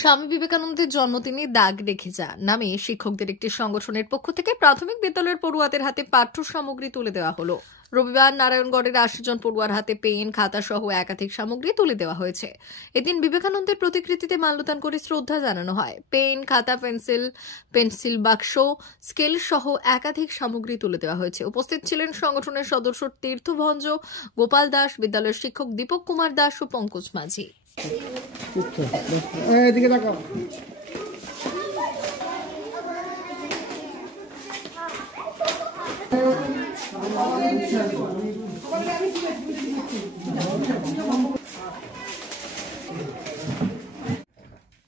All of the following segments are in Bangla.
স্বামী বিবেকানন্দের জন্মদিনে দাগ রেখে যা নামে শিক্ষকদের একটি সংগঠনের পক্ষ থেকে প্রাথমিক বিদ্যালয়ের পড়ুয়াদের হাতে পাঠ্য সামগ্রী তুলে দেওয়া হলো। রবিবার নারায়ণগড়ের ৮০ জন পড়ুয়ার হাতে পেন, খাতা সহ একাধিক সামগ্রী তুলে দেওয়া হয়েছে। এদিন বিবেকানন্দের প্রতিকৃতিতে মাল্যদান করে শ্রদ্ধা জানানো হয়। পেন, খাতা, পেন্সিল বাক্স, স্কেল সহ একাধিক সামগ্রী তুলে দেওয়া হয়েছে। উপস্থিত ছিলেন সংগঠনের সদস্য তীর্থভঞ্জ গোপাল দাস, বিদ্যালয়ের শিক্ষক দীপক কুমার দাস ও পঙ্কজ মাঝি। এদিকে তাকাও।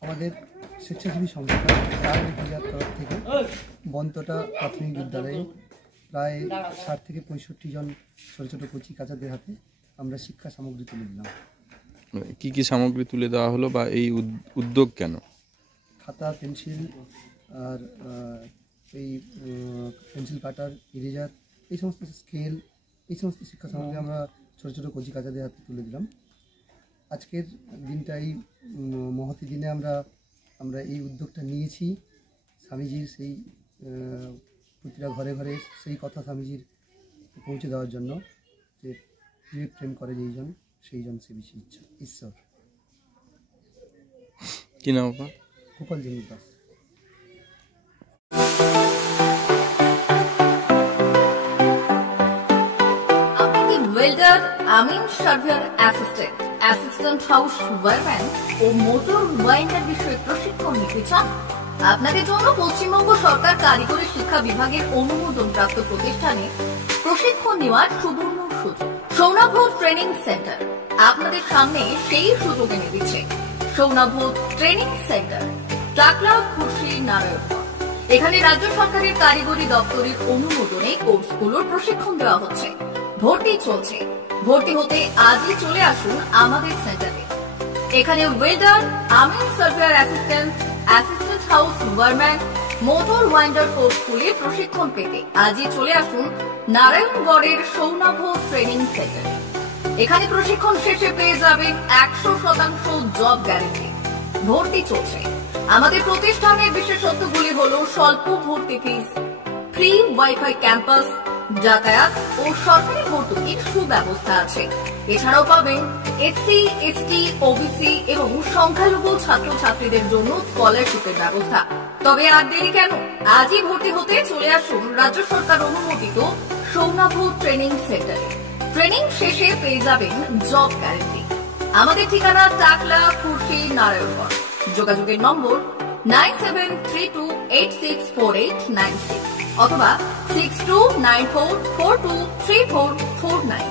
আমাদের স্বেচ্ছাসেবী সংস্থা তার তরফ থেকে বন্তটা প্রাথমিক বিদ্যালয়ে প্রায় ৬০ থেকে ৬৫ জন ছোট ছোট কচি কাচাদের হাতে আমরা শিক্ষা সামগ্রী তুলে দিলাম। কি কি সামগ্রী তুলে দেওয়া হলো বা এই উদ্যোগ কেন? খাতা, পেন্সিল আর এই পেন্সিল কাটার, ইরেজার, এই সমস্ত স্কেল, এই সমস্ত শিক্ষা সামগ্রী আমরা ছোটো ছোটো কচি কাচাদের হাতে তুলে দিলাম। আজকের দিনটা, এই মহতী দিনে আমরা এই উদ্যোগটা নিয়েছি স্বামীজির সেই প্রতিটা ঘরে ঘরে সেই কথা স্বামীজির পৌঁছে দেওয়ার জন্য, যে বিবেক প্রেম করে যেইজন সেইজন সেবী ঈশ্বর। কি নাম? গোপাল দাস। ওয়েল্ডার, আমিন সার্ভেয়ার অ্যাসিস্ট্যান্ট হাউস ওয়ারম্যান ও মোটর ওয়াইন্ডার বিষয়ে প্রশিক্ষণ নিতে চান? আপনাদের জন্য পশ্চিমবঙ্গ সরকার কারিগরি শিক্ষা বিভাগের অনুমোদনপ্রাপ্ত প্রতিষ্ঠানে প্রশিক্ষণ নেওয়ার সুবর্ণ সুযোগ। সৌনাভ ট্রেনিং সেন্টার আপনাদের সামনে সেই সুযোগ এনে দিচ্ছে। সৌনাভ ট্রেনিং সেন্টার, টাকলা, খুশি, নারায়ণগড়। এখানে রাজ্য সরকারের কারিগরি দপ্তরের অনুমোদনে কোর্সগুলোর প্রশিক্ষণ দেওয়া হচ্ছে। ভর্তি চলছে। ভর্তি হতে আজই চলে আসুন আমাদের সেন্টারে। এখানে ওয়েল্ডার, আমিন surveyor assistant house wireman, motor winder কোর্সগুলির প্রশিক্ষণ পেতে আজই চলে আসুন নারায়ণগড়ের সৌনাভ ট্রেনিং সেন্টারে। এখানে প্রশিক্ষণ শেষে পেয়ে যাবেন ১০০% জব গ্যারেন্টি। ভর্তি চলছে। আমাদের প্রতিষ্ঠানের বিশেষত্বগুলি হল স্বল্প ভর্তি ফিস, ফ্রি ওয়াইফাই ক্যাম্পাস, যাতায়াত ও সরকারি ভর্তুকির সুব্যবস্থা আছে। এছাড়াও পাবেন এসসি, এসটি, ওবিসি এবং সংখ্যালঘু ছাত্রছাত্রীদের জন্য স্কলারশিপের ব্যবস্থা। তবে আর দেরি কেন? আজই ভর্তি হতে চলে আসুন রাজ্য সরকার অনুমোদিত সৌনাভ ট্রেনিং সেন্টারে। ট্রেনিং শেষে পেয়ে যাবেন জব গ্যারেন্টি। আমাদের ঠিকানা টাকলা, খুশি, নারায়ণগড়। যোগাযোগের নম্বর 9732864896 অথবা 6294423449।